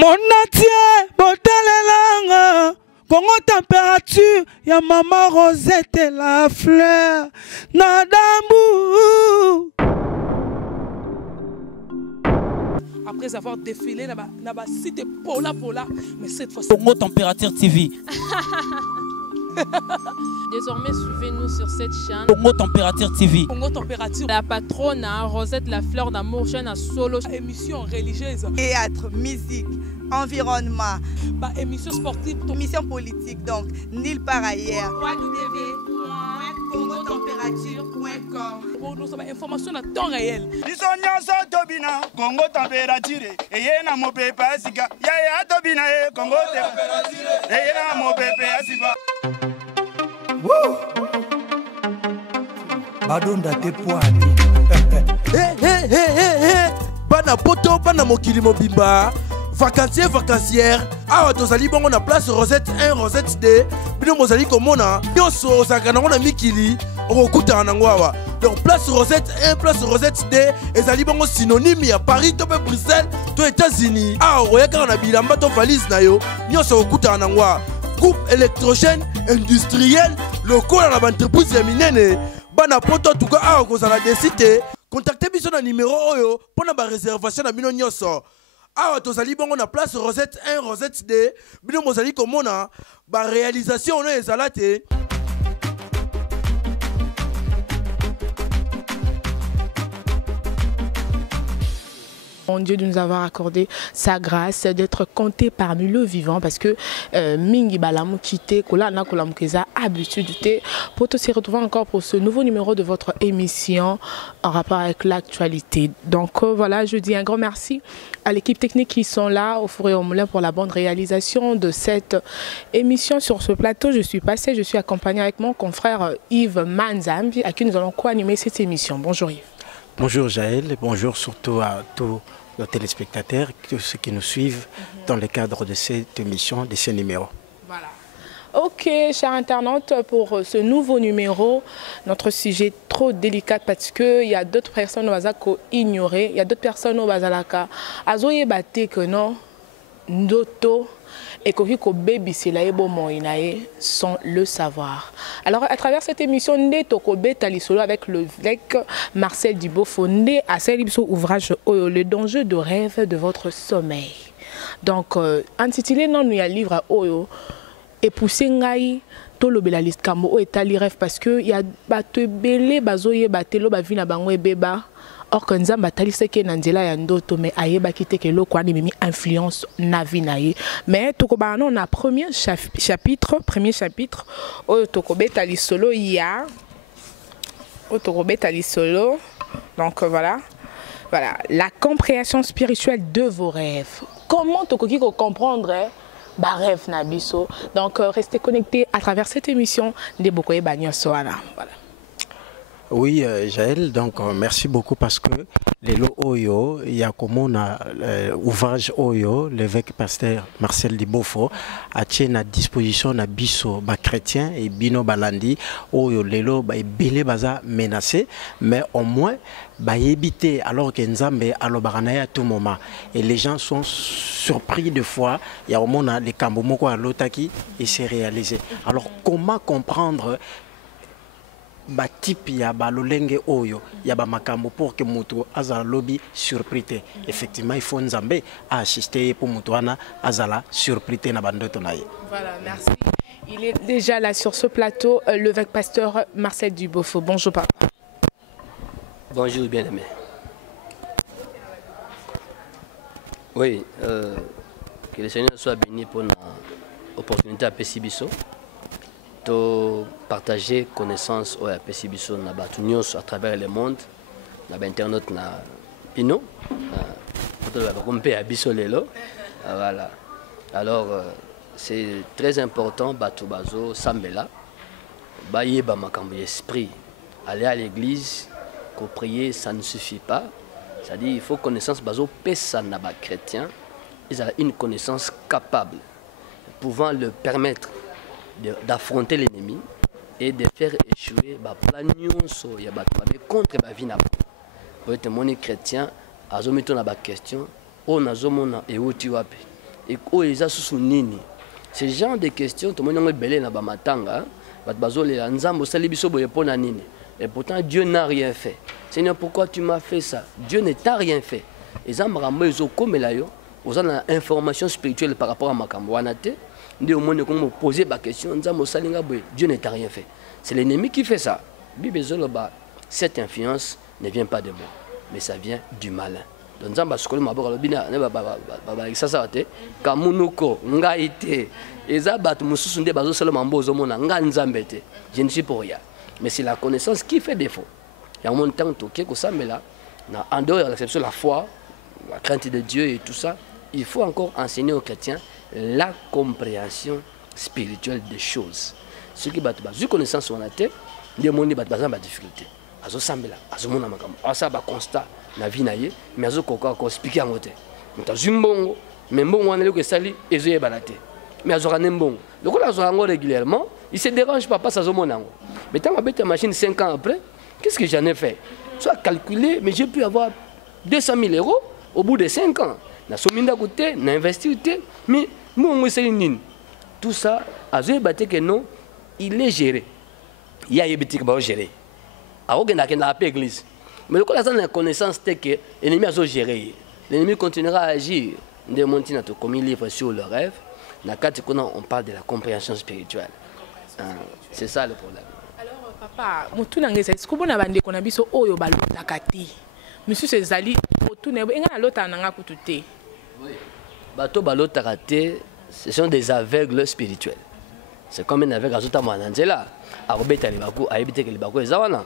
Monatie, botalelanga, Congo température, ya maman Rosette et la fleur, Nadambu. Après avoir défilé, na cité Pola, mais cette fois Congo Température TV. Désormais, suivez-nous sur cette chaîne. Congo Température TV. Congo Température. La patronne, Rosette la fleur d'amour, chaîne à solo. Émission religieuse. Théâtre, musique, environnement. Bah, émission sportive. Émission politique, donc nulle part ailleurs. www.congotempérature.com. Pour nous avoir information à temps réel. Congo Température. Et yena mo pepe asika. Ya tobina Congo Température. Et yena mo pepe asika. Badonda te poani. Bana poto bana mokili mobimba. Vacancière. Awa tozali bongo na place Rosette 1, Rosette 2. Bino mozali komona. Nyonso osakana na mikili. Okuta nango awa. Donc place Rosette 1, place Rosette 2. Ezali bongo synonyme ya Paris to Bruxelles to États-Unis. Awa oyaka na bilamba to valise na yo. Nyonso okuta nango awa. Groupe électrogène industriel local à l'entreprise ya minene bana poto tuka awa kozala desite contactez biso na numéro oyo pona ba réservation na bino nyonso awa tozali bongo na place Rosette 1 Rosette 2 bino mozali komona ba réalisation na ezala te. Mon Dieu de nous avoir accordé sa grâce d'être compté parmi le vivant parce que Mingi Balamu Kite Kolana Kolamkeza habitude pour te se retrouver encore pour ce nouveau numéro de votre émission en rapport avec l'actualité. Donc voilà, je dis un grand merci à l'équipe technique qui sont là au four et au moulin pour la bonne réalisation de cette émission sur ce plateau. Je suis accompagnée avec mon confrère Yves Manzambi à qui nous allons co-animer cette émission. Bonjour Yves. Bonjour Jaël et bonjour surtout à tous nos téléspectateurs, tous ceux qui nous suivent dans le cadre de cette émission, de ce numéro. Voilà. Ok, chers internautes, pour ce nouveau numéro, notre sujet est trop délicat parce qu'il y a d'autres personnes au Bazaka ignorées, il y a d'autres personnes au Bazalaka. Azoye bate que non, Ndoto et Kokiko Baby Selaebo Moinae sans le savoir. Alors à travers cette émission, Ndetoko Betalisolo avec le vec Marcel Dibo fondé à Célibso ouvrage Le danger de rêve de votre sommeil. Donc intitulé non nous y a livre à Oyo et poussé ngai to lo belaliste kambo et tali rêve parce que il y a bato belé bazoye batelo ba vina bango beba. Or que nous avons que Nandela ya ndoto mais ayeba kite ke lo kwa mimi influence na vie na ye mais tokoba on a premier chapitre o tokobeta lisolo ya o tokobeta lisolo donc voilà la compréhension spirituelle de vos rêves. Comment tokoki ko comprendre ba rêve na biso. Donc restez connectés à travers cette émission de Bokoye Bagno Soana. Voilà. Oui, Jaël, donc merci beaucoup parce que les lots Oyo, il y a comme on a ouvrage Oyo, l'évêque pasteur Marcel Dibofo a tient à disposition na biso ba chrétien et bino balandi Oyo les lots ba belé baza menacé mais au moins ba éviter alors que Nzambe alobarana à tout moment et les gens sont surpris de fois il y a au moins les kambomoko à lotaki et c'est réalisé. Alors comment comprendre ba type ya ba lolenge oyo ya ba makambo pour que mutu azala lobby surpris. Effectivement il faut Nzambe assister pour mutu wana azala surpris na bandoto na ye. Voilà, merci. Il est déjà là sur ce plateau l'évêque pasteur Marcel Dubofo. Bonjour papa. Bonjour bien-aimé. Oui, que le Seigneur soit béni pour l'opportunité à Pessibiso. De partager connaissance au Pessibiso na batunios à travers le monde, na internet na pino, na compé à bisolelo, voilà. Alors c'est très important batu bazo sambela, baye ba makambo esprit, aller à l'église, qu'on prier ça ne suffit pas, c'est-à-dire il faut connaissance bazo pesa na ba chrétien, ils ont une connaissance capable, pouvant le permettre d'affronter l'ennemi et de faire échouer la plan contre la vie. Pour être mon chrétien, à zoomito na ba question, on a zomona et où tu vas. et où ils sous nini. Ce genre de questions, tout le monde est belé na bamatanga, bazole nzambo salibiso boye pona nini. Et pourtant Dieu n'a rien fait. Seigneur, pourquoi tu m'as fait ça? Dieu ne t'a rien fait. Et ça me dit comme là yo, vous avez une information spirituelle par rapport à makambo wanate. Ndi au monde comme poser la question, nzambo salinga boye, Dieu ne t'a rien fait. C'est l'ennemi qui fait ça. Bible zoloba, cette influence ne vient pas de moi, mais ça vient du malin. Donc nzamba skolo maboko lobina ne ba ça te kamunuko ngaite eza batu mususu nde bazo solo mambozo mona nga nzambe te. Je ne suis pour rien. Mais c'est la connaissance qui fait défaut. Il y a un montant qui est là, en dehors de l'acception de la foi, la crainte de Dieu et tout ça, il faut encore enseigner aux chrétiens la compréhension spirituelle des choses. Ce qui bat la connaissance on a été, des monde bat la difficulté. Azo sambela, azo mona makambo. Asa ba constat na vie na ye, mais azo ko expliquer en côté. Muta zumbongo, mais mbongo wana leko sali ezo yebalate. Mais azo ranembo. Donc là azo rango régulièrement, il se dérange pas à azo mona. Mais quand on a la machine 5 ans après, qu'est-ce que j'en ai fait? Soit calculé, mais j'ai pu avoir 200 000 euros au bout de 5 ans. Na sominda côté, na investi, mais moi c'est une. Tout ça, azo batté que non, il est géré. Il y a des qui va gérer. Alors qu'on a une église. Mais le cas de la connaissance, c'est que l'ennemi a géré. L'ennemi continuera à agir. De monter notre commis livre sur le rêve. On parle de la compréhension spirituelle. C'est ça le problème. Alors papa, mutu nangeza est-ce que bon abande kona biso oyo balotaka te. Monsieur Cezali, mutu ne enga lota nanga kutute. Oui. Bato balotaka te, ce sont des aveugles spirituels. C'est comme un aveugle azota mananzela. Arobeta libaku, aibite ke libaku ezawana.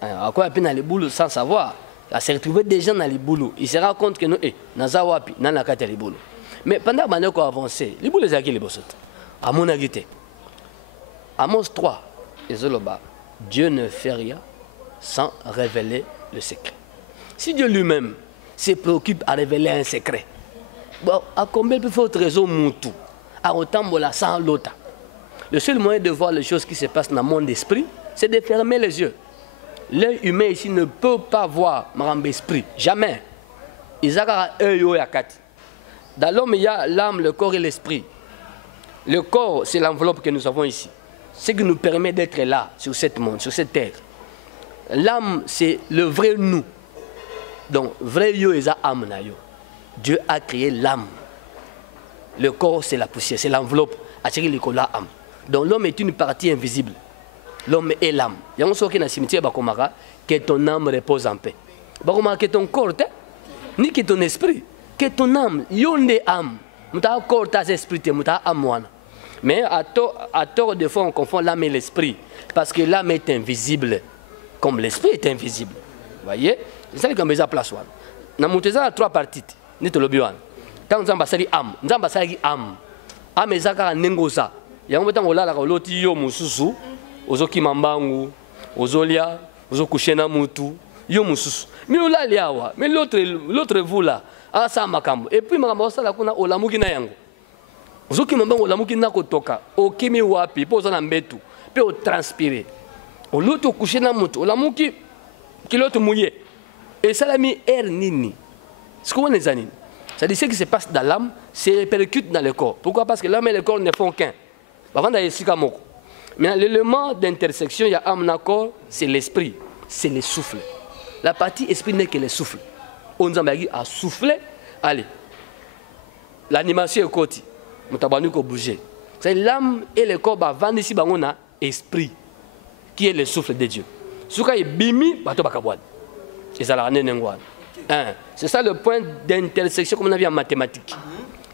À quoi peine les boulots sans savoir. À se retrouver des gens dans les boulots. Il se rend compte que nous, nazawapi, nanakata les boulots. Mais pendant que nous avançons, les boulots les acquis les bosses. À mon avis, Amos 3, Dieu ne fait rien sans révéler le secret. Si Dieu lui-même se préoccupe à révéler un secret, bon, à combien peut faire trésor moutou? À autant sans l'autre. Le seul moyen de voir les choses qui se passent dans le monde d'esprit, c'est de fermer les yeux. L'œil humain ici ne peut pas voir mon esprit. Jamais. Dans l'homme, il y a l'âme, le corps et l'esprit. Le corps, c'est l'enveloppe que nous avons ici. Ce qui nous permet d'être là, sur cette monde, sur cette terre. L'âme, c'est le vrai nous. Donc, vrai yo et âme na yo. Dieu a créé l'âme. Le corps, c'est la poussière, c'est l'enveloppe. Donc, l'homme est une partie invisible. L'homme est l'âme. Il y a un qui est dans le cimetière, que ton âme repose en paix. Que ton corps, ni que ton esprit, que ton âme, yon de âme. Muta corps, ta esprit, muta âme. Mais à tort, des fois, on confond l'âme et l'esprit. Parce que l'âme est invisible, comme l'esprit est invisible. Vous voyez? C'est ça qui est la place. Dans mon thèse, il y a 3 parties. Quand on a dit âme, on a dit âme. Âme est un nengosa. Il y a un moment où on a dit yo mususu. Ozoki mambangu, ozolia, ozokushena mutu, yo mususu. Mais là liawa, mais l'autre vous là, ah ça makambo. Et puis makambo ça là kuna olamuki na yango. Ozoki mambangu olamuki na kotoka, okimi wapi, po zana mbetu, pe o transpirer. O l'autre kushena mutu, olamuki kilote mouillé. Et ça l'a mis air nini. Ce qu'on est anine. Ça dit ce qui se passe dans l'âme, se répercute dans le corps. Pourquoi? Parce que l'âme et le corps ne font qu'un. Avant d'aller sikamoko. Mais l'élément d'intersection, il y a âme et corps, c'est l'esprit, c'est le souffle. La partie esprit n'est que le souffle. On a dit à souffler, allez. L'animation est côté. On a bouger. C'est l'âme et le corps, vendent ici, on a esprit, qui est le souffle de Dieu. Ce qui est bimi, c'est ça le point d'intersection comme on a vu en mathématiques.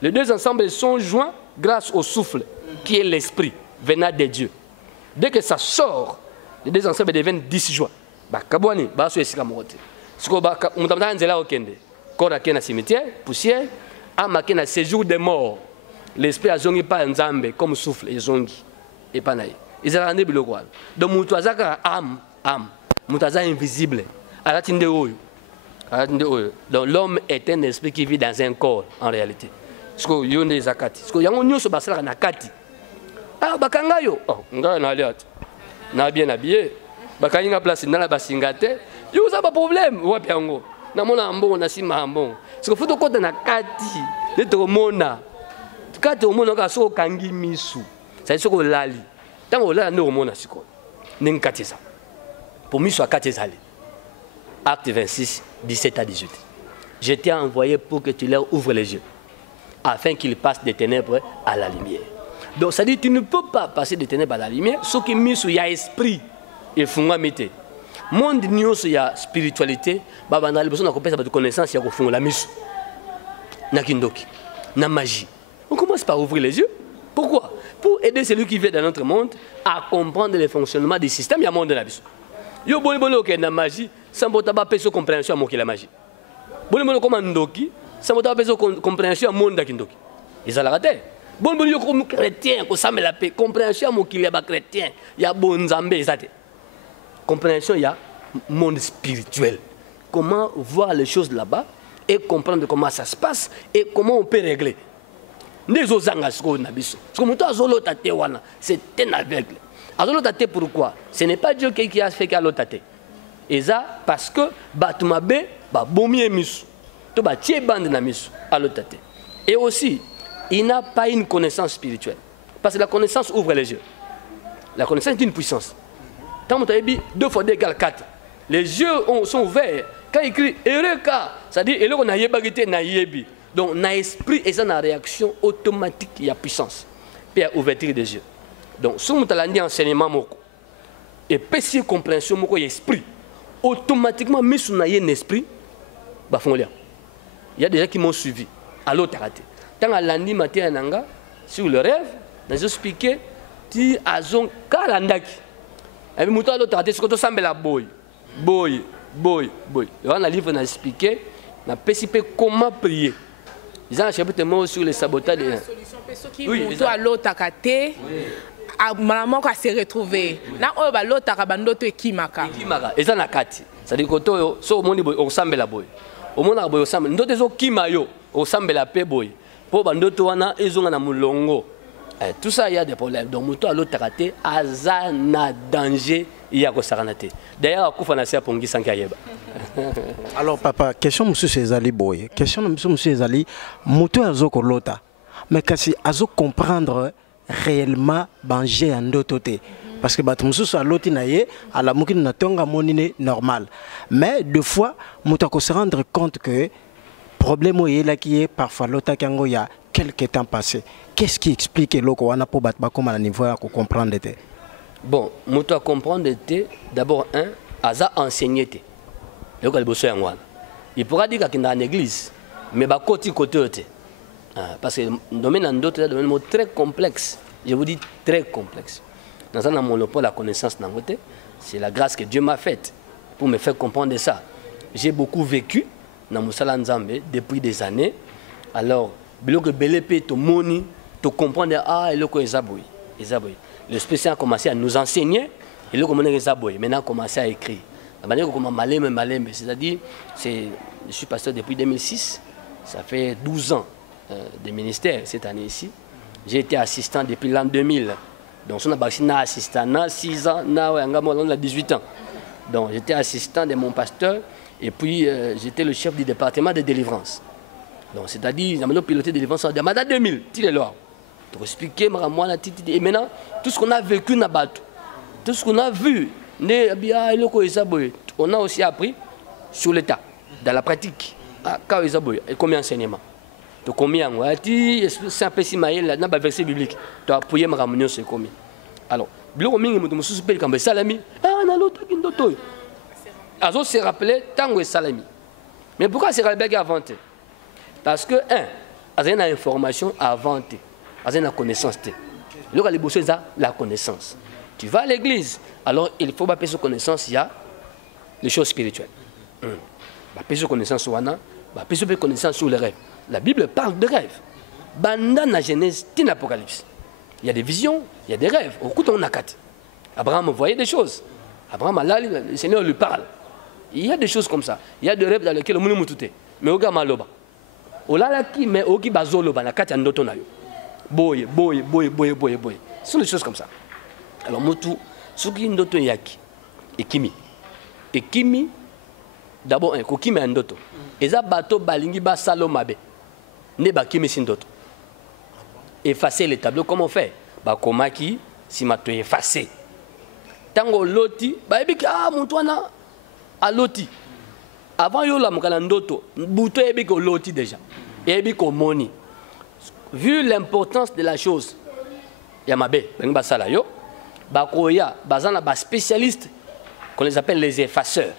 Les deux ensembles sont joints grâce au souffle, qui est l'esprit venant de Dieu. Dès que ça sort, les deux ensembles deviennent disjoints. Kabouani, baso esika mokote. Siko ba mutamta nzela okende. Corps akena na cimetière, poussière, âme akena séjour des morts. L'esprit azongi pas nzambe comme souffle ezongi et pas naï. Ils ont rendu biloko. Donc mutu azaka âme. Mutu azaka invisible. Alatinde oyo. Donc l'homme est un esprit qui vit dans un corps en réalité. Siko yonde zakati. Siko yango nyoso basala na kati. Ah, bakangayo. Oh, nga na aliat. Na bien habillé. Bakanga place na la basingate. Yo ça pas problème. Wapi yango. Na mona ambongo na sima ambongo. Siko futo kota na kati. De to mona. Quand au monde on a kangi misu, ça dit que lali. Tant on l'a nous monde siko. N'enkati ça. Pour misu akati zali. Acte 26, 17 à 18. Je t'ai envoyé pour que tu leur ouvres les yeux, afin qu'ils passent des ténèbres à la lumière. Donc ça dit tu ne peux pas passer des ténèbres à la lumière, ce qui misu il y a esprit et funga mité. Monde nyonso ya spiritualité, baba na liboso na kopesa ba connaissance ya kofunga la misu. Na kindoki, na magie. On commence par ouvrir les yeux. Pourquoi? Pour aider celui qui vit dans notre monde à comprendre le fonctionnement du système. Il y a un monde dans la vie. Il y a un monde qui est dans la magie, sans pas faire compréhension à la magie. Il y a un monde comme un doki, sans pas faire compréhension à monde qui ndoki. Ils ont la raté. Bon, il y a un chrétien qui a la paix, compréhension à qu'il y a un chrétien, il y a un bon zambé. Compréhension, il y a un monde spirituel. Comment voir les choses là-bas et comprendre comment ça se passe et comment on peut régler. C'est un aveugle. Pourquoi? Ce n'est pas Dieu qui a fait qu'à l'autre. Et ça, parce que et aussi, il n'a pas une connaissance spirituelle. Parce que la connaissance ouvre les yeux. La connaissance est une puissance. Quand on a dit 2 fois 2 égale 4, les yeux sont ouverts. Quand il écrit Eureka, ça dit qu'on a yébagité na yébi. Donc, dans l'esprit, et ça, dans la réaction automatique, il y a puissance. Puis, il y a ouverture des yeux. Donc, si on a dit enseignement, et puis, compréhension, il y a esprit. Automatiquement, mais si on a un esprit, il y a des gens qui m'ont suivi. À l'autre raté. Tant à lundi matin, sur le rêve, dans les expliqué, tu as un calendaki. Et puis, à l'autre raté, c'est que tu sembles la boy. Boy. On a livre, on a expliqué, on a participé comment prier. Ils ont un chapitre sur les sabotages. Oui, à l'autre à côté, maman qui s'est retrouvée. Là, on va l'autre à bandoto et kimaka. Et ça, on a kati. C'est-à-dire que au monde, on semble la boy. Au monde, on semble. Nous autres, kimayo, on semble la paix boy. Pour bandoto, on a un moulongo. Tout ça, il y a des problèmes. Donc, moto à l'autre côté, azana danger, il y a que ça ranaté. D'ailleurs, on a fait pour Ngisangayeba. Alors, papa, question monsieur Césali Boy. Question monsieur Césali, moto à zoko lota. Mais kasi azo comprendre réellement danger en d'autres côtés. Parce que monsieur soit loti naie, à la moukine na tonga monine normal. Mais deux fois, moto ko se rendre compte que problème est là qui est parfois lota kango ya quelques temps passé. Qu'est-ce qui explique loko wana po batba comme à niveau à comprendre té? Bon, moto à comprendre té d'abord aza enseigné té. Il pourra dire qu'il est dans l'église, mais côté côté. Parce que le domaine en d'autres est un domaine très complexe. Je vous dis très complexe. Dans un monopole, la connaissance, c'est la grâce que Dieu m'a faite pour me faire comprendre ça. J'ai beaucoup vécu dans Moussala Nzambe depuis des années. Alors, tu comprends, le spécial a commencé à nous enseigner et maintenant a commencé à écrire. La manière comment malem, c'est-à-dire, je suis pasteur depuis 2006, ça fait 12 ans de ministère cette année ici. J'ai été assistant depuis l'an 2000. Donc, on a assistant 6 ans, on a 18 ans. Donc, j'étais assistant de mon pasteur et puis j'étais le chef du département de délivrance. Donc, c'est-à-dire, j'ai piloté délivrance en 2000, pour expliquer, et maintenant, tout ce qu'on a vécu dans Batou, tout ce qu'on a vu, on a aussi appris sur l'état, dans la pratique, combien d'enseignements. Combien c'est un peu si maïl dans le verset biblique. Tu as appuyé ma ramonion c'est combien. Alors, Bilo Mingi me soucie comme salami. Ah, on a l'autre qui nous toye. Azo se rappelé tant que salami. Mais pourquoi c'est rappelé inventé? Parce que a une information à inventer, a une connaissance. Le gars les bosser ça la connaissance. Tu vas à l'église, alors il faut pas payer sur connaissance, il y a les choses spirituelles. Bah payer sur connaissance sur Anna, bah payer sur connaissance sur les rêves. La Bible parle de rêves. Dans la Genèse, dans l'Apocalypse. Il y a des visions, il y a des rêves. Au coup, on a 4. Abraham voyait des choses. Abraham, là, le Seigneur lui parle. Il y a des choses comme ça. Il y a des rêves dans lesquels on ne peut pas. Mais au gars, maloba. Au là, qui mais au qui bazoloba, na 4 andoto na yo. Boy. Ce sont des choses comme ça. Alors, Motu, ce qui est ndoto yaki. Et Kimi, d'abord, un Kimi andoto. Et ça, bateau balingi ba salomabe. Ne ba kimi sindoto. effacer les tableaux, comment on fait? Bah, comment qui, si ma tu effacer. Tango loti, bah, et ah, mon toi, a loti. Avant yo la mokana ndoto, buto et biko loti déjà. Et biko moni. Vu l'importance de la chose, Yamabe, ben basala yo, bakoya, bazana ba spécialiste qu'on les appelle les effaceurs.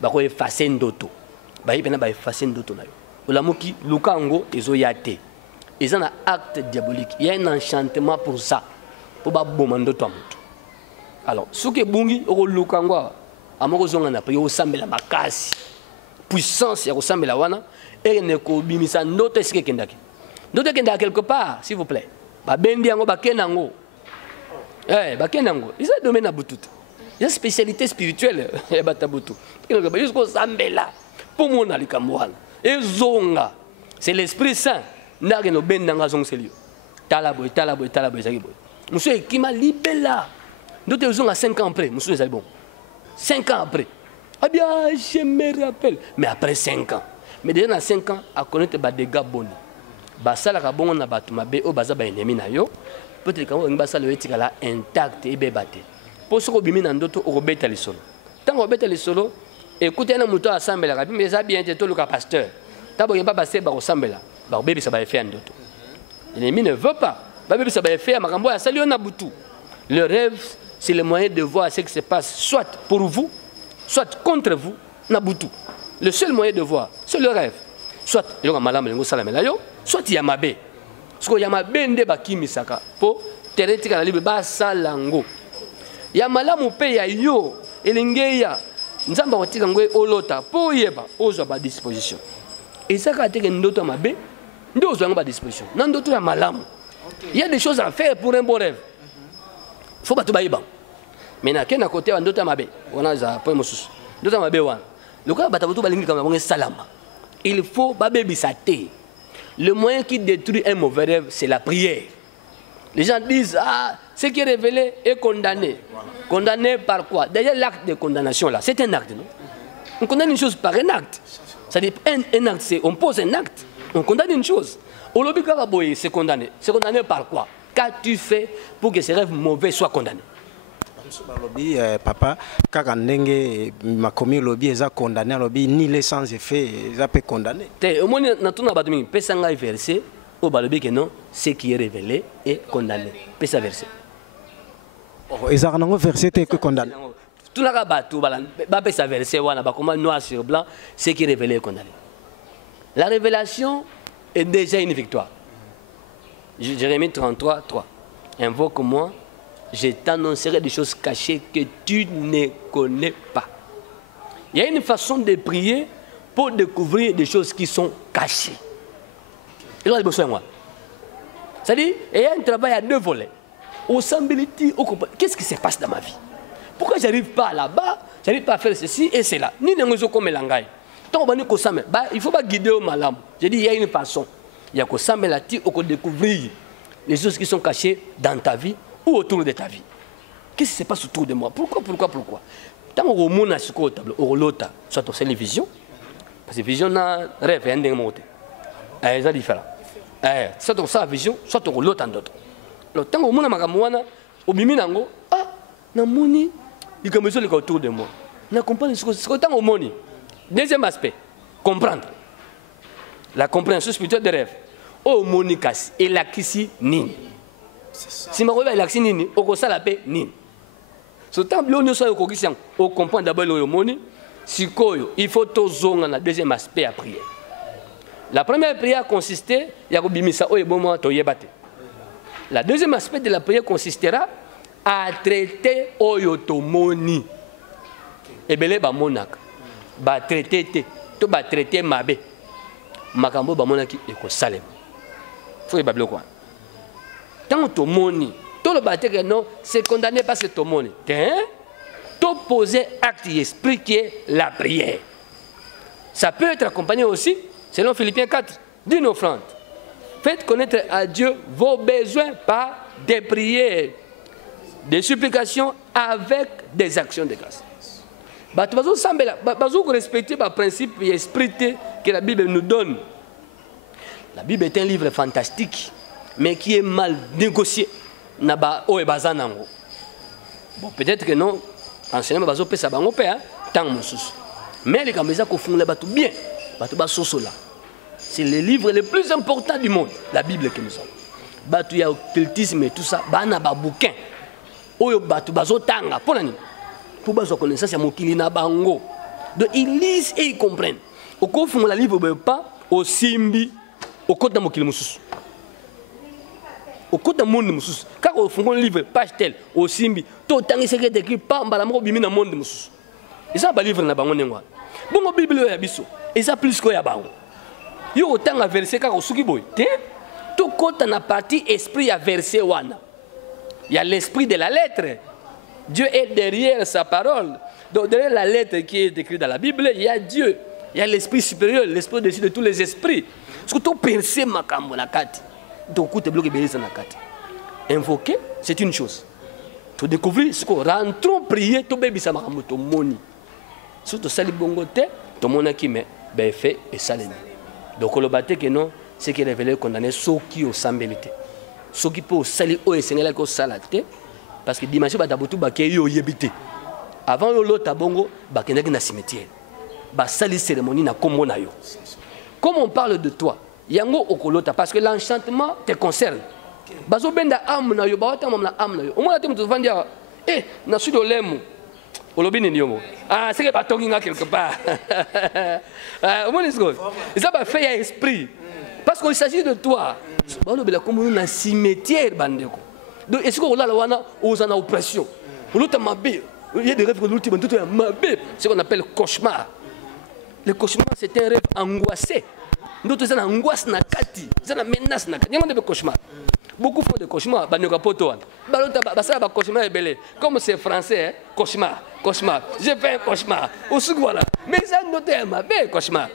Bako effacer ndoto. Ba yipena ba effacer ndoto na yo. Olamuki lukango ezoyate. Ils ont un acte diabolique. Il y a un enchantement pour ça. Pour ba bomando to amutu. Alors, ce que bungi o lukango amoko zonga na pe yo sambela makasi. Puissance ya kosambela wana et ne ko bimisa ndoto esike kendaki. Ndoto kendaki quelque part, s'il vous plaît. Ba bendi yango ba kenango. Ba kenango. Ils ont domaine na bututu. Il y a une spécialité spirituelle ya batabutu. Jusqu'au sambela pour mon alikamwana. Et zonga, c'est l'Esprit Saint. N'a no ben nanga zong selio. Talaboy, talaboy, talaboy, zagiboy. Monsieur qui m'a libellé. D'autres zonga 5 ans après, monsieur c'est bon. 5 ans après. Ah bien, je me rappelle. Mais après 5 ans. Mais déjà dans 5 ans, à connaître des dégâts bons. Basala ka bon na batu mabe o baza ba ennemi na yo. Peut-être que on basala le etikala intact et bébate. Pour ce que bimi na ndoto o beta le solo. Tant o beta le solo, écoutez un mouton assemblé la mais ça bien été tout le pasteur. Tabo yeba passer ba ressemble là. Ba bébé ça va faire ndoto. L'ennemi ne veut pas. Ba bébé ça va faire makambo ya sali on a butu. Le rêve c'est le moyen de voir ce qui se passe soit pour vous, soit contre vous, na butu. Le seul moyen de voir, c'est le rêve. Soit il y a malam lengo salamela yo, soit il y a mabe. Parce qu'il y a mabe nde bakimisaka po teretika na libe ba salango. Ya malamu pe ya yo elingeya nzamba watika ngwe olota po yeba ozo ba disposition. Et ça ka teke ndoto mabe ndo ozo ba disposition. Na ndoto ya malamu. Il y a des choses à faire pour un bon rêve. Faut pas tout baïba. Maintenant kena côté wa ndoto mabe, on za point mosusu. Ndoto mabe wana. Le cas batabutu balingi kama bonge salama. Il faut babébisate. Le moyen qui détruit un mauvais rêve, c'est la prière. Les gens disent, ah, ce qui est révélé est condamné. Condamné par quoi? D'ailleurs, l'acte de condamnation, là, c'est un acte, non? On condamne une chose par un acte. C'est-à-dire, un acte, c'est, on pose un acte, on condamne une chose. Au lobby Karaboye, c'est condamné. C'est condamné par quoi? Qu'as-tu fait pour que ces rêves mauvais soient condamnés? Lobby, papa, quand ndenge makomi lobby est condamné, lobby ni les sans effet, ils peut condamné. Au moins, dans tout le monde, pesanga verset au balobi que non, ce qui est révélé est condamné. Pesa verset. Ils ont un verset que condamné. Tout le monde ba pesa verset wana ba comment noir sur blanc, ce qui est révélé est condamné. La révélation est déjà une victoire. Jérémie 33, 3. Invoque-moi. Je t'annoncerai des choses cachées que tu ne connais pas. Il y a une façon de prier pour découvrir des choses qui sont cachées. Il a besoin de moi. C'est-à-dire, il y a un travail à deux volets. Qu'est-ce qui se passe dans ma vie? Pourquoi je n'arrive pas là-bas? Je n'arrive pas à faire ceci et cela. Ni ne comme l'angaï. Il faut pas guider au malam. Je dis, il y a une façon. Il y a que ça, mais là, tu peux découvrir les choses qui sont cachées dans ta vie ou autour de ta vie. Qu'est-ce qui se passe autour de moi? Pourquoi? Tant qu'on remonte à ce qu'on table, on relota, soit on sait les visions, parce que vision n'a rêve, il y a un démonté. C'est différent. Soit on sait la vision, soit on relota en d'autres. Alors, tant qu'on remonte à ma camoana, au biminango, ah, n'a moni, il commence à autour de moi. N'a compris ce que tant qu'on moni. Deuxième aspect, comprendre. La compréhension spirituelle des rêves. Oh, monikas, et la kisi nini. Si ma rêve est l'accès nini, au cours la paix nini. Ce temps où nous sommes au Christian, on comprend d'abord le moni. Si il faut toujours un deuxième aspect à prier. La première prière consistait, il y a bimisa o ebomo to yebate. La deuxième aspect de la prière consistera à traiter oyotomoni. Ebele ba monak, ba traiter te, to ba traiter mabe. Makambo ba monaki eko salem. Faut y bablo quoi. Tant que moni, tout le bâtiment que non, c'est condamné parce que ton moni. Tout poser acte esprit qui est la prière. Ça peut être accompagné aussi, selon Philippiens 4, d'une offrande. Faites connaître à Dieu vos besoins par des prières, des supplications avec des actions de grâce. Vous respectez le principe et l'esprit que la Bible nous donne. La Bible est un livre fantastique. mais qui est mal négocié. Bon, peut-être que non, enseignement bazo pesa bango pe tant mosusu. Mais les kameza ko fungula batu bien, batu ba sosola. C'est le livre le plus important du monde, la Bible que nous avons. Batu ya occultisme et tout ça, bana ba bouquin. Oyo batu bazo tanga pour nani? Pour bazo connaissance ya mokili na bango. Donc ils lisent et ils comprennent. Au ko fungula livre pas au simbi au côté de mokili mosusu. Au côté du monde mosusu. Quand on fungula livre page tel au simbi, to tangi ce qui est écrit pas mbala moko bimi na monde mosusu. Et ça ba livre na bango nengwa. Bongo Bible ya biso, et ça plus ko ya bango. Yo autant à verset car au suki boy. Tout compte na partie esprit à verset wana. Il y a l'esprit de la lettre. Dieu est derrière sa parole. Donc derrière la lettre qui est écrite dans la Bible, il y a Dieu. Il y a l'esprit supérieur, l'esprit au-dessus de tous les esprits. Surtout percer makambo na kati. Donc écoute bloqué belisa na kati. Invoquer, c'est une chose. Tu découvrir ce qu'on rentrons prier, to baby sa makambo to moni. Surtout sali bongote, to mona qui met ben fait et saleni. Donc le bâté que non, c'est qui révélé condamné ceux qui ont sambélité. Ceux qui peuvent salir au Seigneur ko salate parce que dimanche batabutu baké yo yebité. Avant yo l'autre bongo bakendaki na cimetière. Ba sali cérémonie na kombo na yo. Comme on parle de toi, yango okolota parce que l'enchantement te concerne. Bazo benda âme na yo ba wata na âme na yo. Au moins te mutu vandia na sudi olemu. Olobini ndiomo. Ah c'est que batonginga quelque part. Au moins c'est ça va faire esprit. Parce qu'il s'agit de toi. On a comme un cimetière bandeko. Donc est-ce qu'on a la wana aux en oppression. L'autre mabé, il y a des rêves que l'ultime tout est mabé, ce qu'on appelle cauchemar. Le cauchemar c'est un rêve angoissé. D'autres c'est une angoisse na kati, c'est une menace na kati. Il y a des cauchemars. Beaucoup font des cauchemars, bandeko poto. Ça va cauchemar est belé. Comme c'est français, hein? Cauchemar, cauchemar. J'ai fait un cauchemar. Au sud voilà. Mais ça noté mabé cauchemar.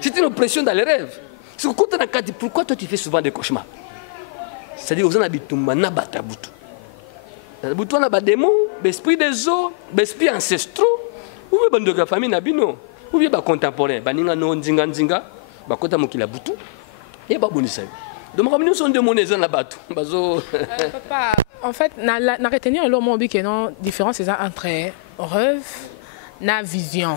C'est une oppression dans les rêves. Pourquoi toi tu fais souvent des cauchemars? C'est-à-dire que vous avez des batabutu. Vous avez des démons, des esprits des eaux, des esprits ancestraux, ou bien de la famille nabino, ou bien des contemporains, baninga no nzinga nzinga, bakota mokila butu, et babonisa. Donc nous sommes demandés là batu. Papa, en fait, na retenir le mot que non différence entre rêve na vision.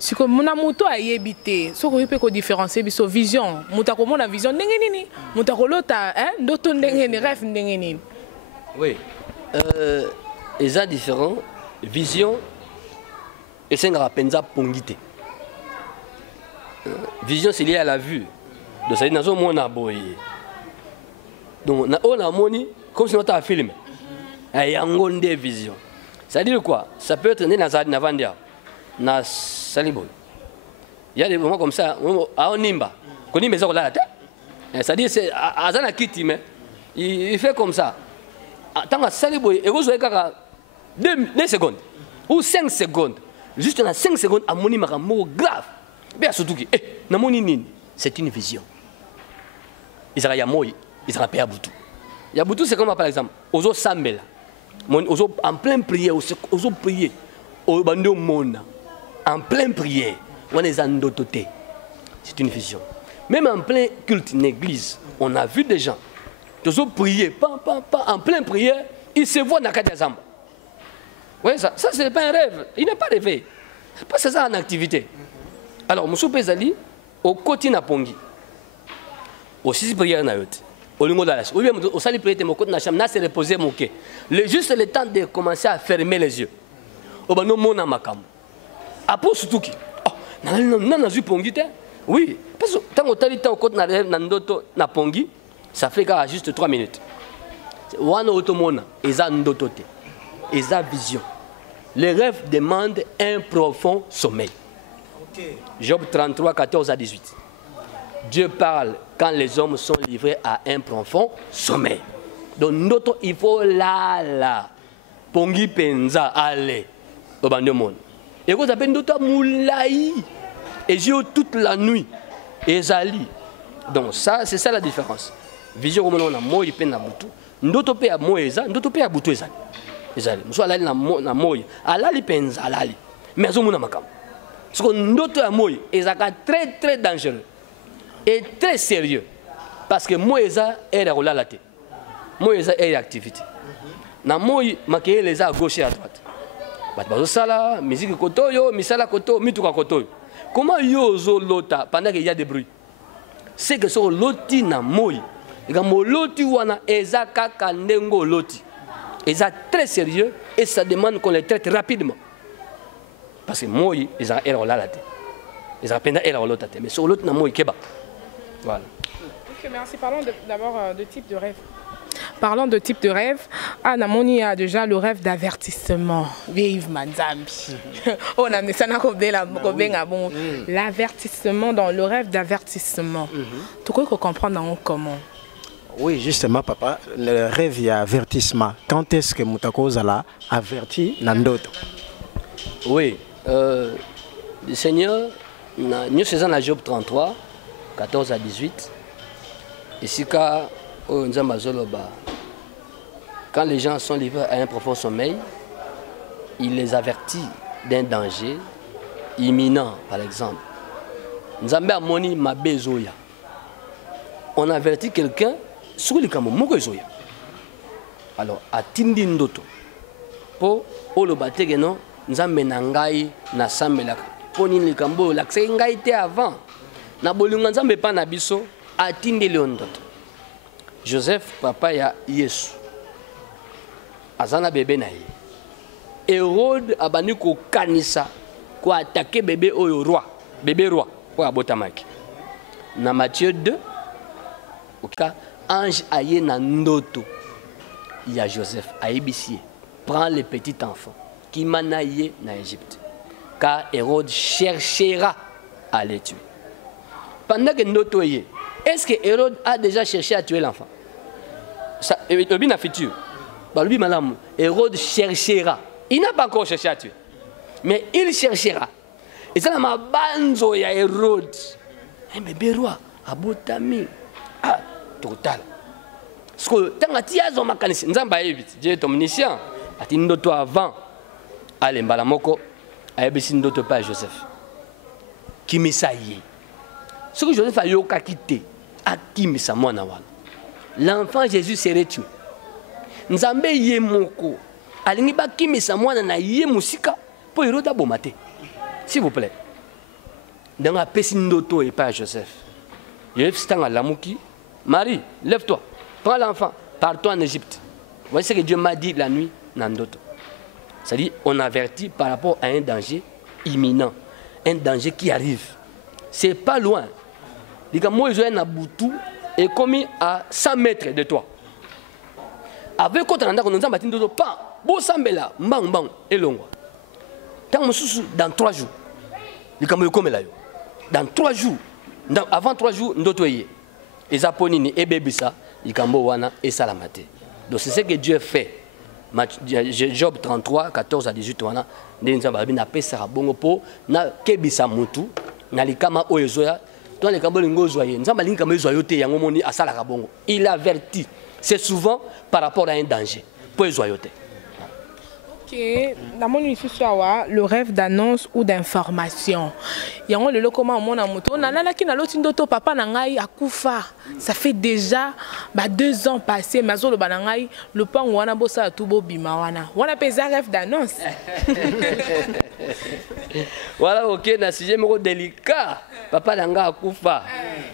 Si comme mon amoto a yébité, ce qu'on peut différencier biso vision, muta ko mona vision ndenge nini, muta ko lota ndoto ndenge ni rêve ndenge nini. Oui. Ils sont différents. Vision et c'est un penza pongité. Vision c'est lié à la vue. Donc ça dit dans mon aboye. Donc on a moni comme si on a un film. Il y a une vision. Ça dit quoi? Ça peut être né dans un avandia. Na saliboy. Il y a des moments comme ça, à Onimba, qu'on y met ça la tête. C'est-à-dire, c'est à Zanakiti, mais il fait comme ça. Tant que saliboy, et vous avez 2 secondes ou 5 secondes, juste dans 5 secondes, à mon mot grave. Bien surtout que, c'est une vision. Ils ont Yamoy, ils ont payé à Boutou. Yaboutou, c'est comme par exemple, aux autres Sambela, en pleine prière, aux autres prières, au bandeau mona. En pleine prière, on est en dototé. C'est une vision. Même en plein culte, une église, on a vu des gens, ils ont prié, pas en pleine prière, ils se voient dans la Kadiazamba. Oui, ça ce n'est pas un rêve. Il n'est pas rêvé. Ce n'est pas ça en activité. Alors, M. Pézali, au côté de Pongi, au 6 prières, au niveau de la chambre, au sali prière, au côté de la chambre, se reposer, juste le temps de commencer à fermer les yeux. Au bano mona makam. Après surtout qui nana zu pongi te. Oui, parce que tant au tali tant au côté na ndoto na pongi, ça fait juste 3 minutes. Wana automona eza ndoto te. Eza vision. Les rêves demandent un profond sommeil. Okay. Job 33, 14 à 18. Dieu parle quand les hommes sont livrés à un profond sommeil. Donc ndoto il faut là pongi penza aller. Et vous avez d'autres moulaï et j'ai toute la nuit et zali. Donc ça c'est ça la différence. Vision comme on a moi il peine à boutou. D'autres pays à moi et ça, d'autres pays à boutou et zali. Zali. Nous sommes allés na moi, alali penza alali. Mais on a makam. Parce que d'autres à moi et ça très très dangereux et très sérieux. parce que moi eza era rolala te moi eza era activité na moi makeye les à gauche et à droite bat bazo sala musique kotoyo misala koto mituka kotoyo comment yo zo lota pendant qu'il y a des bruits c'est que sur loti na moi ega moloti wana eza kaka ndengo loti eza très sérieux et ça demande qu'on les traite rapidement parce que moi eza era rolala te eza penda era rolota te mais sur l'autre na moi keba voilà. Ok, merci. Parlons d'abord de type de rêve. Parlons de type de rêve. Ah, Namoni a déjà le rêve d'avertissement. Vive Manzambi. On a mis ça dans l'avertissement, dans le rêve d'avertissement. Tu crois qu'on comprend comment? Oui, justement, papa, le rêve, il y a avertissement. Quand est-ce que Moutako Zala avertit Nandoto? Oui, le Seigneur, nous faisons la Job 33, 14 à 18. Ici, quand les gens sont livrés à un profond sommeil, il les avertit d'un danger imminent, par exemple. Nzambe amoni mabe zoya. On avertit quelqu'un sur le camon moko zoya. Alors, atindi ndoto. Po olobate geno nzambe nangai na sambelaka. Poni likambo l'accès ngai te avant. Na bolunga nzambe pa na biso atindi le ndoto. Joseph papa ya Yesu. Azana bébé na ye. Hérode abani ko kanisa ko attaquer bébé oyo roi, bébé roi pour abotamaki. Na Matthieu 2 oka ange aye na ndoto. Il y a Joseph ayebisie. Prends le petit enfant qui manaye na Égypte. Car Hérode cherchera à les tuer. Pendant que ndoto ye, est-ce que Hérode a déjà cherché à tuer l'enfant? Ça, le bien futur. Hérode cherchera. Il n'a pas encore cherché à tuer. Mais il cherchera. Et ça, ma banzo ya Hérode. Un bébé roi, abotami. Ah, total. Parce que tant que tu as un mécanisme, nous avons vite. Dieu est omniscient. Tu as une ndoto avant. Allez, mbalamoko. Ayebi ndoto pas Joseph. Qui m'essaye. Ce que Joseph a yoka quitté, a kimisa mwana wana. L'enfant Jésus serait tué. Nzambe ye moko. Alingi ba kimisa mwana na ye musika po Hérode bomate. S'il vous plaît. Dans la pesi ndoto et pas Joseph. Joseph stanga lamuki. Marie, lève-toi. Prends l'enfant. Pars-toi en Égypte. Voici ce que Dieu m'a dit la nuit nandoto. C'est-à-dire on avertit par rapport à un danger imminent, un danger qui arrive. C'est pas loin. Les gars, moi, je suis à Boutou et commis à 100 mètres de toi. Avec quoi tu as dit, pas, beau sambela, bang bang, et l'ongwa. Dans 3 jours, les gars, dans 3 jours, avant 3 jours, nous sommes et Zaponini et Bébissa, les gars, et Salamate. Donc c'est ce que Dieu fait. Job 33, 14 à 18, on a des gens qui ont fait ça, bongo, na kebisa mutu, na likama oezoya. Il avertit. C'est souvent par rapport à un danger. Pour les joyautés. Ok. Dans mon histoire, le rêve d'annonce ou d'information. Il y a le comment mon amoto. Nana qui n'a l'autre ndoto papa nangai akufa. Ça fait déjà 2 ans passés. Mazo le banangai le pan wana bossa tubo bimawana. Wana pesa rêve d'annonce. Voilà, ok, na sujet délicat. Papa nanga akufa.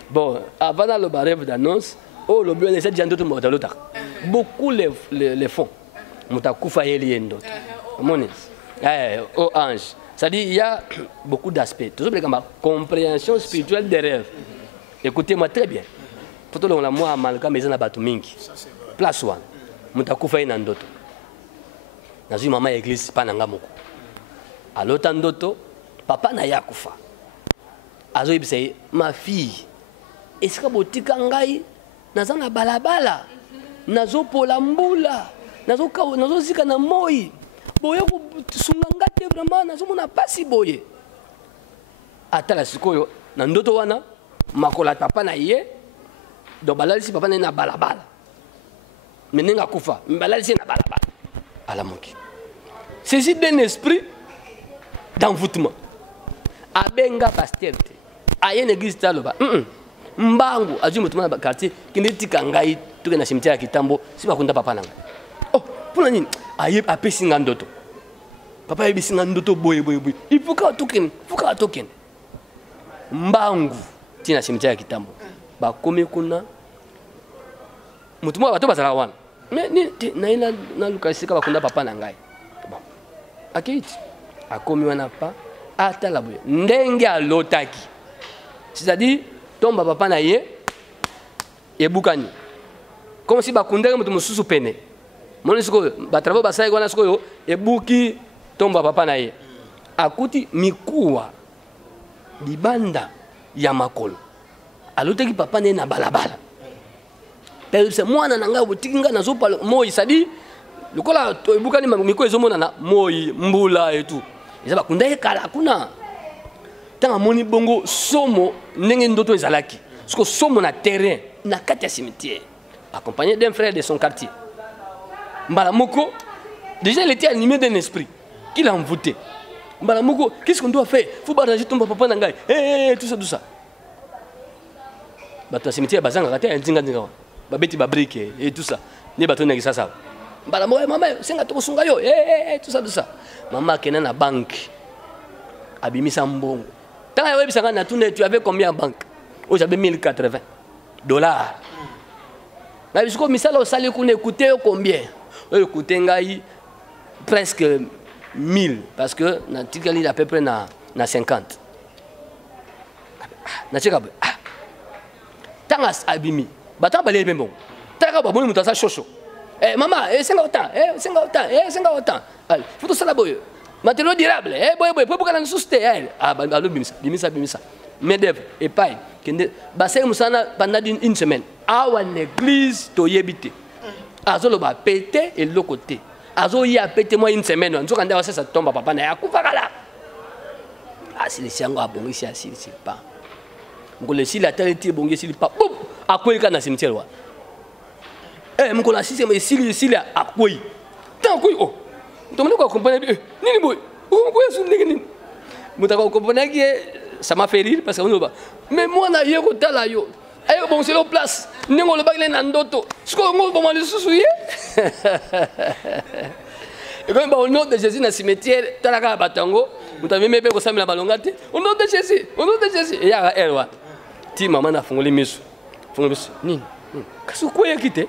Bon, avant le rêve d'annonce, oh le bien c'est déjà d'autres mots beaucoup les fonds. Moutakufa yeliendo. Moni. Oh ange. C'est-à-dire il y a beaucoup d'aspects. Tout ça comme compréhension spirituelle des rêves. Écoutez-moi très bien. Pour tout le monde moi amalka maison na batu mingi. Place one. Moutakufa yenandoto. Nazu mama église pa nanga moko. Alota ndoto papa na yakufa. Azo ibise ma fille. Est-ce que botika ngai nazana balabala nazo pola mbula nazo zika na moi boye ko sunga ngate vraiment nazo mona pasi boye atala sikoyo na ndoto wana makola papa na ye do balalisi papa na balabala menenga kufa balalisi na balabala ala moki saisi d'un esprit d'envoûtement abenga pasteur te aye l'église taloba mbangu azwi mutu na quartier kende tika ngai toke na cimetière ya Kitambo si bakunda papa na ngai oh pona nini aye apesi nga ndoto papa yebisi nga ndoto boye ifuka token mbangu tina cimetière ya Kitambo bakomi kuna mutu mwa bato bazala wana mais ni na luka sika bakunda papa na ngai bon akiti akomi wana pa atala boye ndenge alotaki c'est-à-dire tomba papa na ye ebukani comme si bakundeke mutu mususu pene moni sikoyo batravo basali wana sikoyo ebuki tomba papa na ye akuti mikuwa libanda ya makolo alotaki papa ne na balabala pelse mwana nanga botiki nga nazopala moi sadi lokola ebukani mikuwa ezomona na moi mbula et tout eza bakunda kala kuna tanga moni bongo somo ndenge ndoto ezalaki siko somo na terrain na kati ya cimetière accompagné d'un frère de son quartier mbala moko déjà il était animé d'un esprit qui l'a envoûté mbala moko qu'est-ce qu'on doit faire faut barager ton papa na ngai tout ça bato cimetière bazanga kati ya nzinga babeti ba brique et tout ça ni bato na kisasa mbala moko mama senga to sunga yo tout ça mama kena na banque abimisa mbongo tant que tu avais combien en banque? Oh, j'avais 1080 $. Mais jusqu'au misalo sali qu'on écoutait combien? Écouter presque 1000 parce que na tikali à peu près na 50. Na cheka tant abimi. Batan balé bon. Tant que bon mutasa chocho. Maman, 50 ans. Allez, faut tout ça la boye. Matériaux durables, boy, pourquoi on susté bimisa. Mais d'œuvre et paille. Basé musana pendant une semaine. À l'église, to yebite. Azolo ba pété et l'autre côté. Azo y a pété moi une semaine. On quand ça tombe papa na yakufakala. Ah si les siango a bon ici assis c'est pas. Ngole si la terre était bon ici pas. Boum, a quoi kana cimetière wa. Mkola si c'est ici là a quoi. Tant quoi oh. Donc, nous comprenons bien. Nini boy, vous comprenez nini? Vous comprenez que ça m'a fait rire parce que on va. Mais moi na yego tala yo. Ayo bon c'est la place. Ningo le bagle na ndoto. Ce qu'on va comment le soucier. Et quand au nom de Jésus na cimetière, talaka batango, vous avez même ko samela balongate. Au nom de Jésus. Et ya elwa. Ti maman na fongoli misu. Nini? Kasu ko yakite.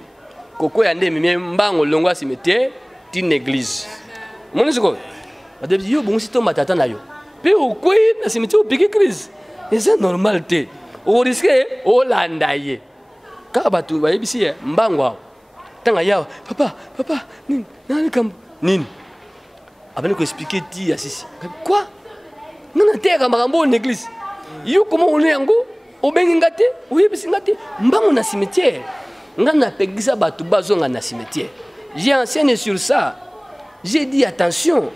Koko ya ndemi mbango longwa cimetière, tin église. Mon c'est quoi? Madame yo bon si tomba tata na yo. Pe o quoi na cimetière piqué crise. Et c'est normal té. O risque o landaye. Ka batu ba yebisi mbango. Tanga ya papa nini? Nani kam nini? Abane ko expliquer ti assisi. Quoi? Nana té ka makambo en église. Yo comment on est yango? O bengi ngate? O yebisi ngate? Mbango na cimetière. Ngana pegisa batu bazonga na cimetière. J'ai enseigné sur ça. J'ai dit attention,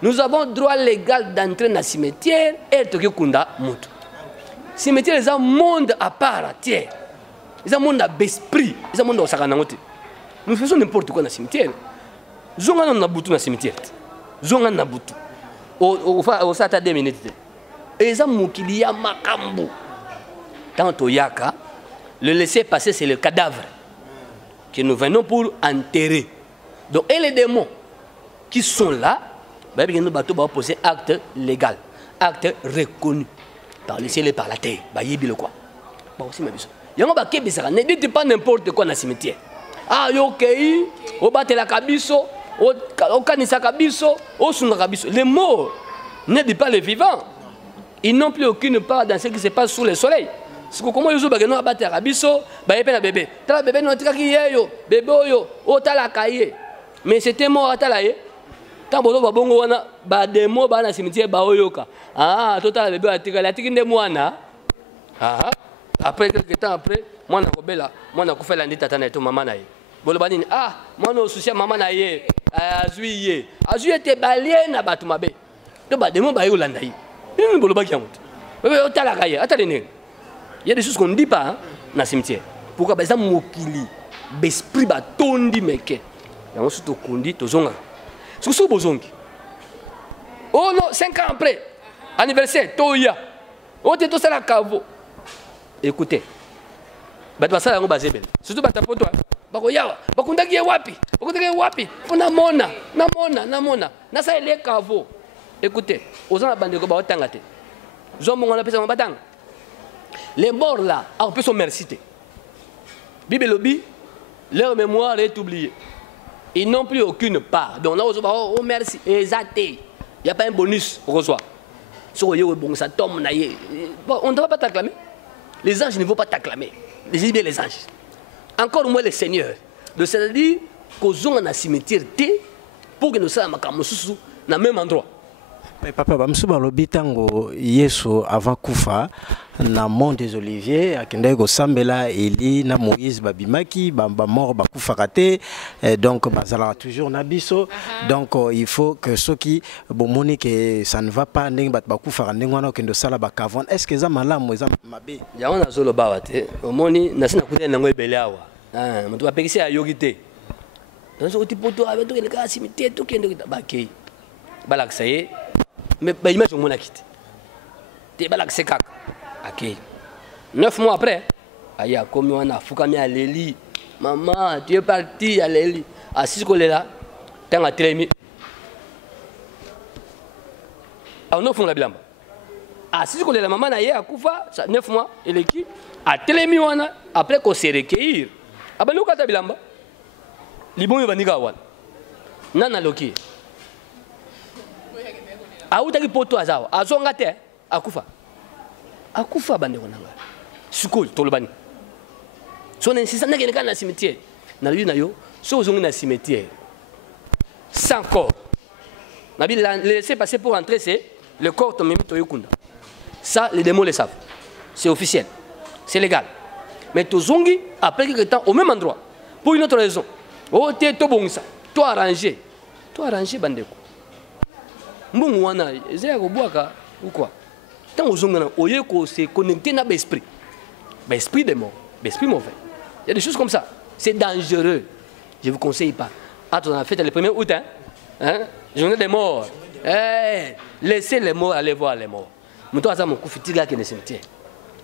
nous avons droit légal d'entrer dans le cimetière et de kunda mutu. Cimetière est un monde à part entière. C'est un monde d'esprit, c'est un monde de nous faisons n'importe quoi dans le cimetière. Zonga na butu na cimetière. Zonga na butu. Au sata 2 minutes. Et ça mukili ya makambu. Tant yaka, le laisser passer c'est le cadavre que nous venons pour enterrer. Donc, et les démons qui sont là, nous allons poser acte légal, acte reconnu par le ciel et par la terre. Ne dites pas n'importe quoi dans le cimetière. Ah, ok, au bâti la kabiso, au kanisa kabiso, au sunga kabiso. Les morts ne disent pas les vivants. Ils n'ont plus aucune part dans ce qui se passe sous le soleil. C'est comment ils ont battu la biso, bébé. Tala bébé non tika kiyeyo, bébé oyo, o tala kaye. Mais c'était mort à talaye. Tant bodo ba bongo wana ba demo ba na cimetière ba oyoka. Ah, totala bébé atika la tikinde mwana. Ah, après quelque temps après, moi na kobela, moi na kofela ndita tata na to mama na ye. Bolo banini ah, moi no souci mama na ye. Azuiye. Azuiye te balien na batu mabe. To ba demo ba yo landa yi. Ni bolo ba kiamuti. Bébé o tala kaye, atale. Il y a des choses qu'on ne dit pas dans le cimetière. Pourquoi? Parce que mokili, l'esprit va tondi meke. Il y a un surtout qu'on dit tozonga. C'est ce que bozongi. Oh non, 5 ans après, anniversaire, toya. O te to sala kavo. Écoutez. Bato basala yango bazebele. Surtout batapoto. Bako yawa. Bakundaki wapi. Bakundaki wapi. On a mona. Nasa ele kavo. Écoutez. Ozana bandeko ba otanga te. Zomo ngona pesa batanga. Les morts là, on peut s'en merci. Bible lobby, leur mémoire est oubliée. Ils n'ont plus aucune part. Donc là, on merci. Exact. Il n'y a pas un bonus pour reçoit. On ne doit pas t'acclamer. Les anges ne vont pas t'acclamer. Les anges. Encore moins les seigneurs. C'est-à-dire qu'aux gens dans le cimetière, pour que nous soyons dans le même endroit. Mais papa, bamsu balobi tango Yesu avant kufa na mont des Oliviers akende go sambela Eli na Moïse babimaki ba mort ba kufa raté donc bazala toujours na biso donc il faut que ceux qui bomoni que ça ne va pas ndenge ba kufa ndenge wana okendo sala ba kavon est-ce que za malamu za mabe ya ona zolo bawate omoni nasina kutena nango ebele awa mutu apekisi ayogite donc oti poto abeto ke ka cimetière to kende ba kei balakisa ye mais bah, imagine mon acquitté. Tu es balak kaka. Ok. 9 mois après, il y a comme on a foucamé à Léli. Maman, tu es parti à Léli. À 6 collègues là, tu as trémi. Alors 9 mois la bilamba. À 6 collègues la maman a eu à Koufa, 9 mois, et l'équipe a trémi après qu'on s'est recueillir. Ah ben nous quand tu bilamba. Libon il va niga wan. Nana loki. Autaki poto azawa azonga te akufa bandeko nanga sikol tolobani so na insista nakene kana cimetière na lui na yo so ozongi na cimetière sans corps na bi laisser passer pour entrer c'est le corps to mimi to yokunda ça les démons le savent c'est officiel c'est légal mais tozongi après quelque temps au même endroit pour une autre raison oh te to bongisa to arranger bandeko mbungu wana ezaya kobwaka ou quoi tant ozongana oye ko se connecter na l'esprit de mort l'esprit mauvais il y a des choses comme ça c'est dangereux je vous conseille pas on a fait le 1er août hein journée des morts laissez les morts aller voir les morts muto aza mokufitiga ke na cimetière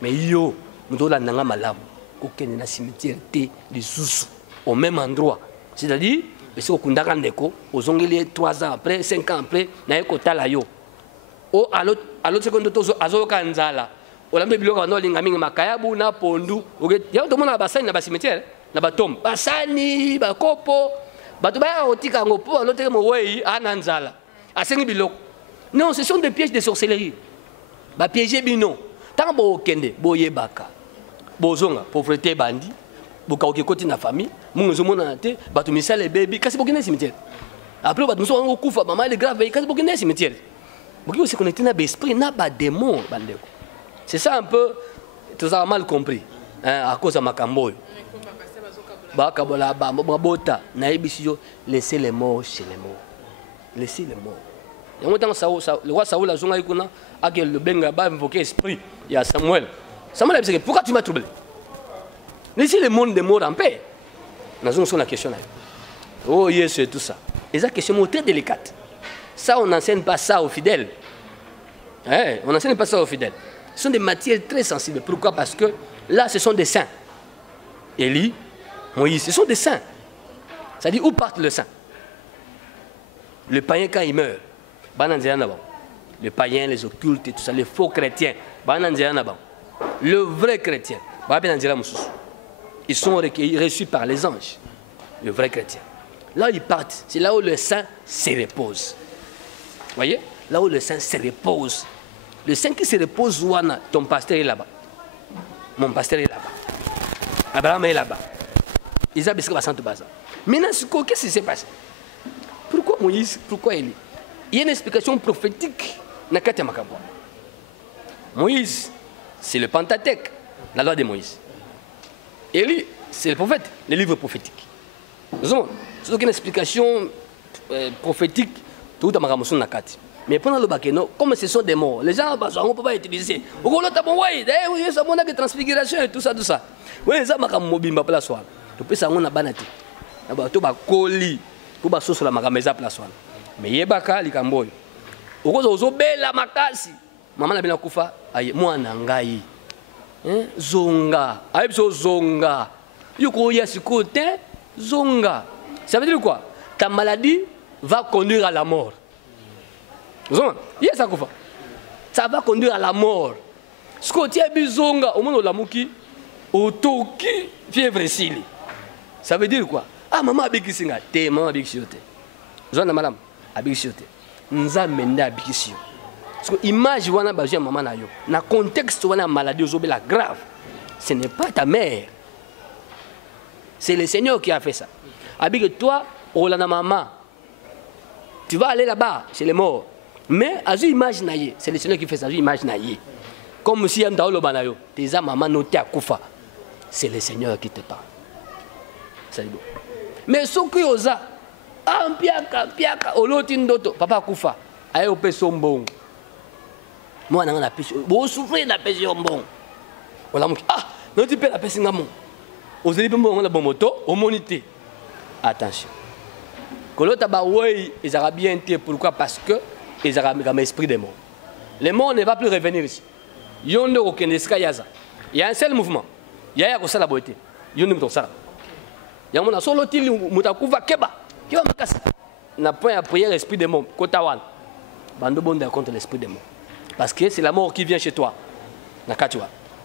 mais yo muto la nanga malamu okende na cimetière te lisusu au même endroit c'est-à-dire et si on a ndeko ozongeli 3 ans après 5 ans après na ekotala yo o à l'autre seconde tozo azoka nzala olambe biloko wana linga mingi makayabu na pondu ya to mona basani na basimetière na batombe basani bakopo bato ba otika ngo po l'autre mo wei ana nzala asengi biloko non ce sont des pièges de sorcellerie ba piéger bino tant bo kende boyebaka bozonga pauvreté bandi bokaoki koti na famille mungu mona te bato misala les bébés kasi bokina cimetière après bato muso ngo kufa maman les grave kasi bokina cimetière boki aussi connecté na esprit na ba démon bandeko c'est ça un peu tout ça mal compris à cause de makambo ba kabola ba bota na ebisiyo laisser les morts chez les morts laisser les morts et moi tant ça le roi Saoul a zonga ikuna ak le benga ba invoquer esprit il y a Samuel a dit pourquoi tu m'as troublé. Laissez le monde des morts en paix. Nous avons la question là. Oh yes, c'est tout ça. Et ça, question très délicate. Ça, on n'enseigne pas ça aux fidèles. On n'enseigne pas ça aux fidèles. Ce sont des matières très sensibles. Pourquoi? Parce que là, ce sont des saints. Élie, Moïse, ce sont des saints. Ça dit où part le saint? Le païen, quand il meurt, le païen, les occultes et tout ça, les faux chrétiens, le vrai chrétien, ils sont reçus par les anges, le vrai chrétien. Là où ils partent, c'est là où le saint se repose. Vous voyez? Là où le saint se repose. Le saint qui se repose, ton pasteur est là-bas. Mon pasteur est là-bas. Abraham est là-bas. Isaac est là-bas. Maintenant, qu'est-ce qui s'est passé? Pourquoi Moïse? Pourquoi Élie? Il y a une explication prophétique. Moïse, c'est le Pentateuque, la loi de Moïse. Élie, c'est le prophète, les livres prophétiques. C'est une explication prophétique. Mais pendant le bakeno, comme ce sont des morts, les gens ne peuvent pas utiliser. Il y a des transfigurations et tout ça, tout ça. Oui, ça m'a mobile place. Tu peux savoir na banati. Tu vas coller, tu vas saucer la magamesa place. Mais il y a baka likamboy. Ozo bela makasi. maman na bina kufa aye mwana ngai zonga aye biso zonga yuko yesi côté zonga ça veut dire quoi ta maladie va conduire à la mort zonga yes akufa ça va conduire à la mort ce côté bizonga au monde la muki otoki fièvre sili ça veut dire quoi ah maman abikisi nga te maman abikisi yote zonga madame abikisi yote nzambe nda abikisi yo. Parce que l'image wana bazia maman na yo na contexte wana maladie ozobela grave ce n'est pas ta mère c'est le Seigneur qui a fait ça avec toi olana maman tu vas aller là-bas chez les morts mais azu image na ye c'est le Seigneur qui fait ça azu image na ye comme si anda lo banayo tes maman noté akufa c'est le Seigneur qui te parle c'est bon mais ce que oza ampiaka oloti ndoto papa akufa aye opeso mbongo moi on a pêché bon souffrir la pêche bon on a ah non tu peux la pêche ngamo aux élèves on a bon moto au monité attention kolota ba ouais ils arabes bien pourquoi parce que ils arabes comme esprit des morts les morts ne va plus revenir ici yondo okendeska yaza il y a un seul mouvement il y a ko sala boité yondo mto sala ya mona solo tili mutakuva keba kiwa makasa na point à prière esprit des morts kotawan bando bonda contre l'esprit des morts. Parce que c'est la mort qui vient chez toi.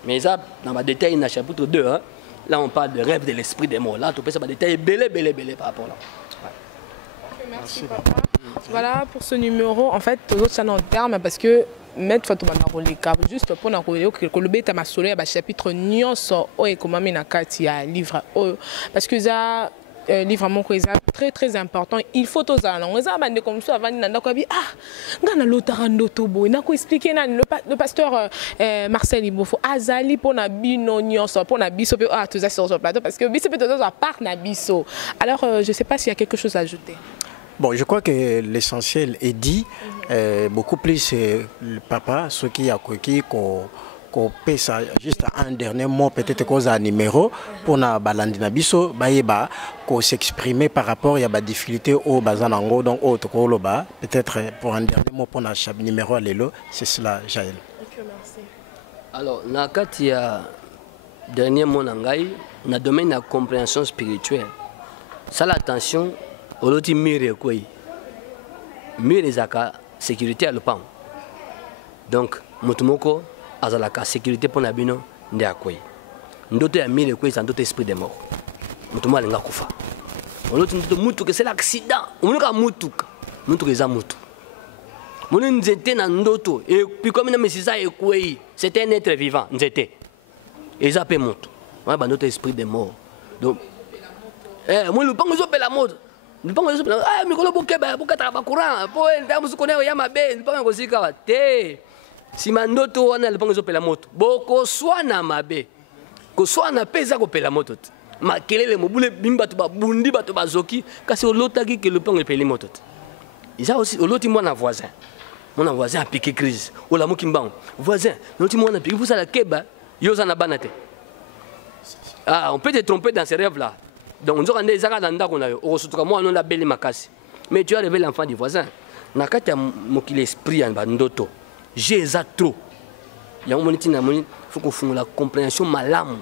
Mais ça, dans ma détail, dans le chapitre 2, hein, là on parle de rêve de l'esprit des morts. Là, tu peux savoir des détails belé par rapport là. Ouais. Merci papa. Voilà pour ce numéro. En fait, tout ça en terme parce que mettre Fatouma Narolika juste pour nous que le bête ma soleil chapitre nyonso o et comment mina kati ya livre parce que ça livre mon très important il faut tous aller on a bandé comme ça avant nanda ko bi ah ngana lotarando tobo na ko expliquer na le pasteur Marcel Ibofo azali pona bino nyonso pona biso pe ah tous sur ce plateau parce que biso peut tous à part na biso alors je sais pas s'il y a quelque chose à ajouter. Bon, je crois que l'essentiel est dit. Beaucoup plus le papa, ce qui a qu'on peut ça juste un dernier mot peut-être cause un numéro pour na balandina biso baeba qu'on s'exprimer par rapport il y a des difficultés au bazanango donc au tokoloba peut-être pour un dernier mot pour na numéro alelo c'est cela Jaël. OK, merci. Alors na kati ya dernier mot nangai na domaine de la compréhension spirituelle. Ça l'attention oloti mire quoi mire zaka sécurité à l'opang donc mutumoko azalaka sécurité pour nabino nde akoyi ndoto ya mire quoi c'est ndoto esprit de mort mutumo alinga kufa oloti ndoto mutu que c'est l'accident omuka mutu eza mutu moni nzete na ndoto et puis comme na mesisa ekoi c'est un être vivant nzete eza pe mutu wana ba ndoto esprit de mort donc moi le pango zo pe la mort le pango zo ah mikolo bokeba bokata ba courant po ndamu sukoneo ya mabe le pango kozika te si mandoto wana le pango zo pe la moto boko swana mabe ko swana pesa ko pe la moto makelele mobule bimba to ba bundi ba to bazoki kasi olotaki que le pango pe li moto il y a aussi oloti mwana voisin a piqué crise ola mokimbango voisin oloti mwana piqué pour ça la keba yoza na banate ah on peut te tromper dans ces rêves là. Donc on dit mais tu as révélé l'enfant du voisin. Na kati mokili esprit en bandoto. J'ai ça trop. Ya moniti na moni faut qu'on fonde la compréhension malamu.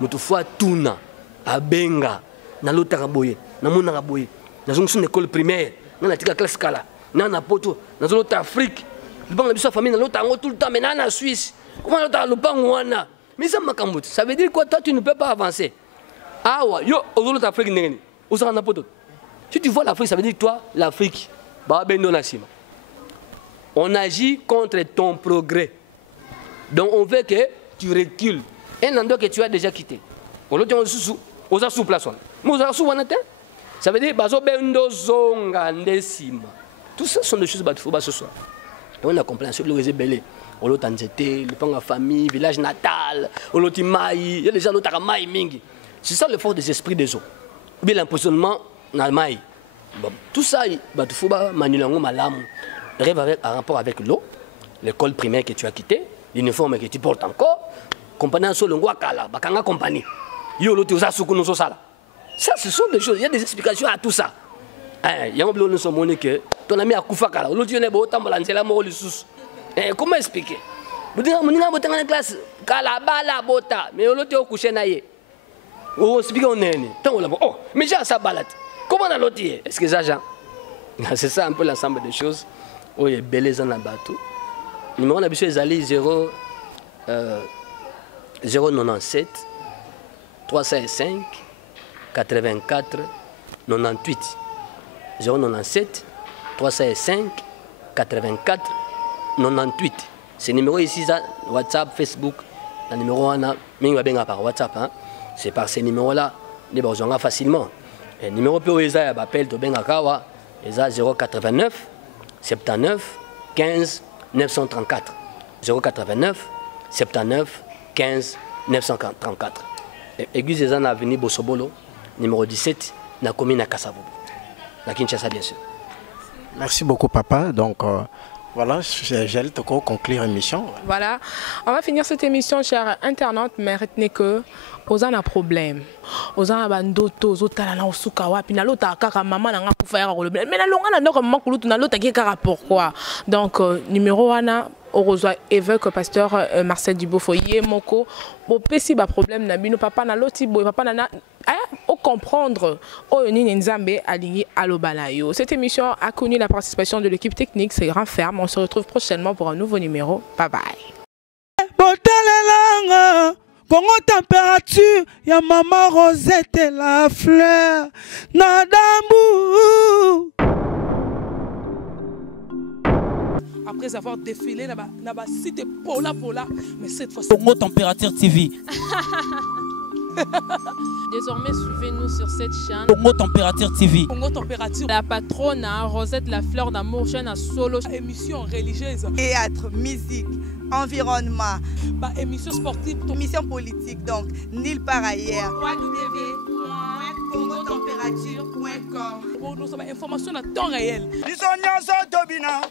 Mutu fois tuna abenga na lotaka boye na mona ka boye. Na zongi école primaire, na tika classe kala. Na poto, na zolota Afrique. Le banc de sa famille na lota ngo tout le temps mais na Suisse. Comment lota le banc wana? Mais ça makambo. Ça veut dire quoi toi tu ne peux pas avancer. Ah ouais, yo, Afrique, si tu vois l'Afrique, ça veut dire toi, l'Afrique. On agit contre ton progrès. Donc on veut que tu recules. Un endroit que tu as déjà quitté. On a sous place. Ça veut dire tout ça sont des choses qu'il faut ce soir. On a compris sur le réseau belé. On a le pan à famille, village natal, on a il y a des gens qui ont mingi. C'est ça le fort des esprits des eaux. Bien l'impressionnement dans le maï. Tout ça, il faut manulango malam. Rêve en rapport avec l'eau, l'école primaire que tu as quitté, l'uniforme que tu portes encore, compagnie sur le Wakala, Bakanga compagnie. Yo l'autre ça sous nous sala. Ça, ce sont des choses. Il y a des explications à tout ça. Il y a un bleu nous sommes que ton ami a Koufakala. L'autre il est beau tambolanzela mort le sous. Comment expliquer? Vous dites, vous êtes en classe, Kalabala Bota, mais on est au coucher naïe. Oh, explique on est. Oh, mais j'ai ça balade. Comment on a l'autre? Est-ce que ça, Jean? C'est ça un peu l'ensemble des choses. Oh, il y a belles en bateau. Numéro de c'est allé 097 305 84 98. 097 305 84 98. Ce numéro ici, ça, WhatsApp, Facebook, le numéro par WhatsApp. Hein. C'est par ces numéros-là, nous besoin facilement. Le numéro peut être appel de Bengakawa, 089 79 15 934. 089 79 15 934. Église des Anna Avenue Bosobolo, numéro 17, na commune à Kassavobo. Na Kinshasa, bien sûr. Merci beaucoup, papa. Donc, voilà, j'allais te conclure l'émission. Voilà, on va finir cette émission, chers internautes, mais retenez que aux un problème. Aux un bandoto, aux autres na osukawa, puis na l'autre kaka maman na pour faire le mais na longa na ndoko maman kulutu na l'autre qui kaka pourquoi. Donc numéro 1 au reçoit évoque pasteur Marcel Dibofo Yemoko, bon pesi ba problème na bino papa na l'autre boy papa na au comprendre au nini nzambe aligné alobalayo. Cette émission a connu la participation de l'équipe technique, c'est Grand Ferme. On se retrouve prochainement pour un nouveau numéro. Bye bye. Congo température, ya maman Rosette la fleur, Nadambu. Après avoir défilé, n'a pas cité Pola, mais cette fois-ci. Congo Température TV. Désormais, suivez-nous sur cette chaîne. Congo Température TV. Congo Température. La patronne Rosette la fleur d'amour, jeune à solo. Émission religieuse. Théâtre, musique, environnement. Bah, émission sportive. Émission politique, donc, nulle part ailleurs. www.congotempérature.com. Pour nous avoir information à temps réel.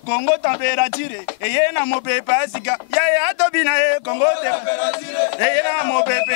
Congo Température. Et y a mon pépé, Congo Température. Et y a mon pépé,